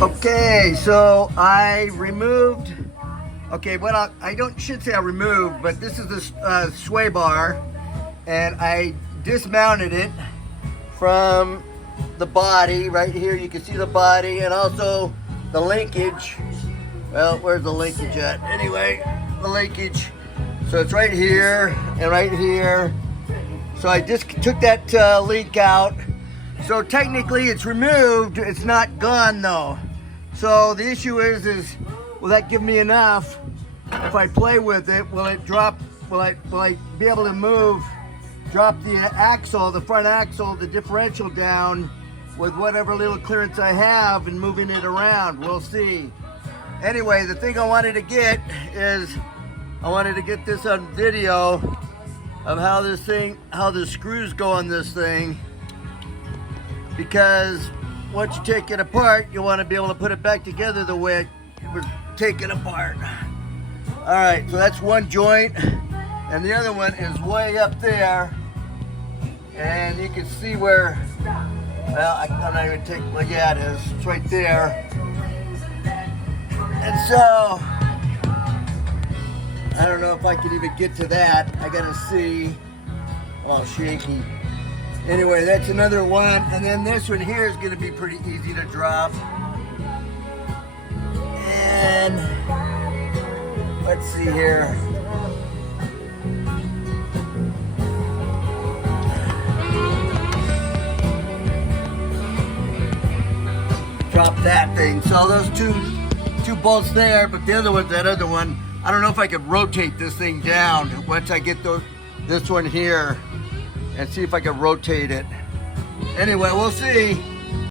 Okay, so I removed. Okay, what I don't should say I removed, but this is the sway bar, and I dismounted it from the body right here. You can see the body and also the linkage. Well, where's the linkage at? Anyway, the linkage. So it's right here and right here. So I just took that link out. So technically it's removed. It's not gone though. So the issue is will that give me enough? If I play with it, will it drop? Will I be able to drop the axle, the front axle, the differential down with whatever little clearance I have and moving it around? We'll see. Anyway, the thing I wanted to get is I wanted to get this on video of how the screws go on this thing, because once you take it apart, you want to be able to put it back together the way it was taken apart. All right, so that's one joint, and the other one is way up there, and you can see where, well, I'm not even taking, well, yeah, it is. It's right there. And so, I don't know if I can even get to that. I gotta see. Oh, shaky. Anyway, that's another one. And then this one here is gonna be pretty easy to drop. And let's see here. Drop that thing. So those two bolts there, but the other one, that other one, I don't know if I could rotate this thing down once I get this one here and see if I can rotate it. Anyway, we'll see.